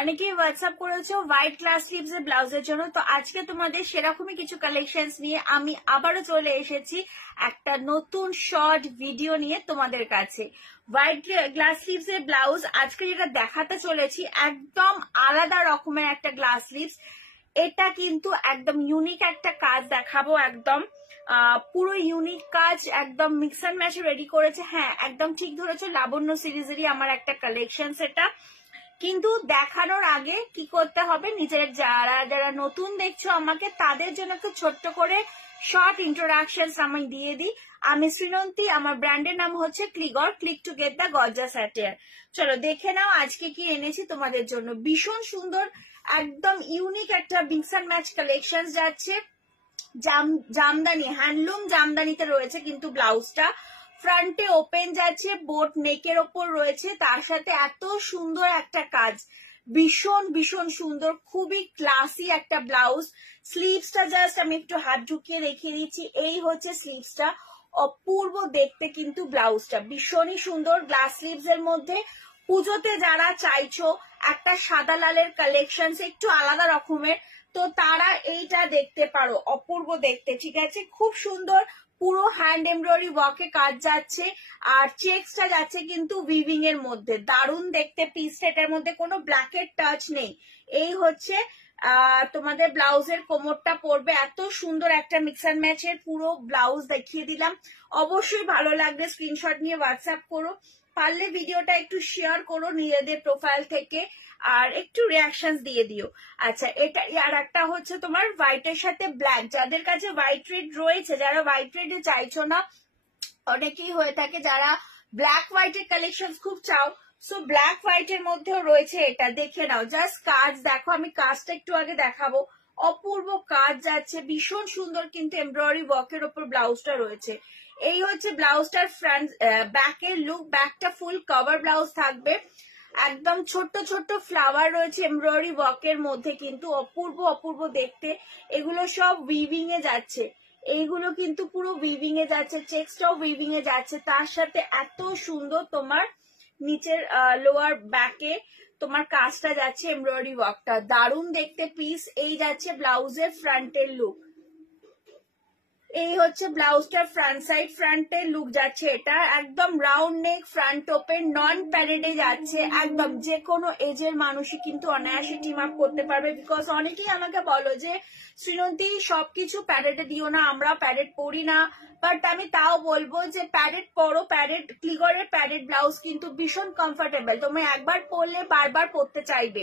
অনেকেই হোয়াটসঅ্যাপ করেছো white glass sleeves এর ব্লাউজের জন্য। তো আজকে তোমাদের সেরকমই কিছু কালেকশনস নিয়ে আমি আবারও চলে এসেছি একটা নতুন শর্ট ভিডিও নিয়ে তোমাদের কাছে। হোয়াইট গ্লাস স্লিভস এর ব্লাউজ আজকে যেটা দেখাতে চলেছি একদম আলাদা রকমের একটা গ্লাস স্লিভস। এটা কিন্তু একদম ইউনিক একটা কাজ দেখাবো, একদম পুরো ইউনিক কাজ, একদম মিক্স অ্যান্ড ম্যাচ রেডি করেছে। হ্যাঁ, একদম ঠিক ধরেছো, লাবণ্য সিরিজেরই আমার একটা কালেকশন সেটা। কিন্তু দেখানোর আগে কি করতে হবে, নিজের যারা যারা নতুন দেখছো আমাকে, তাদের জন্য একটু ছোট্ট করে শর্ট ইন্ট্রোডাকশন আমি দিয়ে দিই। আমি শ্রীনন্তী, আমার ব্র্যান্ডের নাম হচ্ছে ক্লিগর, click to get the gorgeous attire. চলো দেখে নাও আজকে কি এনেছি তোমাদের জন্য। ভীষণ সুন্দর, একদম ইউনিক একটা মিক্স অ্যান্ড ম্যাচ কালেকশন যাচ্ছে। জামদানি, হ্যান্ডলুম জামদানিতে রয়েছে কিন্তু ব্লাউজটা। ফ্রন্টে ওপেন যাচ্ছে, বোট নেকের ওপর রয়েছে, তার সাথে এত সুন্দর একটা কাজ, ভীষণ ভীষণ সুন্দর, খুবই ক্লাসি একটা ব্লাউজ। স্লিভসটা জাস্ট আমি একটু হাত ঢুকিয়ে দেখিয়ে দিচ্ছি, এই হচ্ছে স্লিভসটা। অপূর্ব দেখতে কিন্তু ব্লাউজটা, ভীষণই সুন্দর গ্লাস স্লিভস এর মধ্যে। পুজোতে যারা চাইছো একটা সাদা লালের কালেকশন একটু আলাদা রকমের, তো তারা এইটা দেখতে পারো, অপূর্ব দেখতে, ঠিক আছে, খুব সুন্দর। পুরো হ্যান্ড এমব্রয়ডারি ওয়ার্কে কাজ যাচ্ছে, আর চেকসটা যাচ্ছে কিন্তু উইভিং এর মধ্যে, দারুণ দেখতে পিসটা। এটার মধ্যে কোনো ব্ল্যাকের টাচ নেই। এই হচ্ছে তোমাদের ব্লাউজের কোমরটা পড়বে, এত সুন্দর একটা মিক্স অ্যান্ড ম্যাচের পুরো ব্লাউজ দেখিয়ে দিলাম। অবশ্যই ভালো লাগবে স্ক্রিনশট নিয়ে হোয়াটসঅ্যাপ করো, পারলে ভিডিওটা একটু শেয়ার করো নিজেদের প্রোফাইল থেকে, আর একটু রিয়াকশন দিয়ে দিও। আচ্ছা, এটা আর একটা হচ্ছে তোমার হোয়াইটের সাথে ব্ল্যাক, যাদের কাছে হোয়াইট রেড রয়েছে, যারা হোয়াইট রেডে চাইছো না, অনেকেই হয়ে থাকে যারা ব্ল্যাক হোয়াইটের কালেকশন খুব চাও, সো ব্ল্যাক হোয়াইটের মধ্যেও রয়েছে এটা, দেখে নাও। জাস্ট কাজ দেখো, আমি কাজটা একটু আগে দেখাবো। অপূর্ব কাজ যাচ্ছে, ভীষণ সুন্দর কিন্তু এমব্রয়ডারি ওয়ার্কের ওপর ব্লাউজটা রয়েছে। এই হচ্ছে ব্লাউজটার ফ্রন্ট ব্যাকের লুক, ব্যাকটা ফুল কভার ব্লাউজ থাকবে, একদম ছোট্ট ছোট্ট ফ্লাওয়ার রয়েছে এমব্রয়ডারি ওয়ার্কের মধ্যে, কিন্তু অপূর্ব অপূর্ব দেখতে। এগুলো সব উইভিং এ যাচ্ছে, এইগুলো কিন্তু পুরো উইভিং এ যাচ্ছে, চেক্সটাও উইভিং এ যাচ্ছে, তার সাথে এত সুন্দর তোমার নিচের লোয়ার ব্যাকে তোমার কাজটা যাচ্ছে, এমব্রয়ডারি ওয়ার্কটা দারুণ দেখতে পিস। এই যাচ্ছে ব্লাউজের ফ্রন্টের লুক, এই হচ্ছে ব্লাউজটার ফ্রন্ট সাইড, ফ্রন্টের লুক যাচ্ছে এটা, একদম রাউন্ড নেক, ফ্রন্ট ওপেন, নন প্যারেডে যাচ্ছে, একদম যে কোনো এজের মানুষই কিন্তু অনায়াসে টিম আপ করতে পারবে। বিকজ অনেকেই আমাকে বলো যে শ্রীনন্তী সবকিছু প্যারেডে দিও না, আমরা প্যারেড পরি না, বাট আমি তাও বলবো যে প্যারেড পরো। প্যারেড, ক্লিগরের প্যারেড ব্লাউজ কিন্তু ভীষণ কমফোর্টেবল, তুমি একবার পরলে বারবার পরতে চাইবে।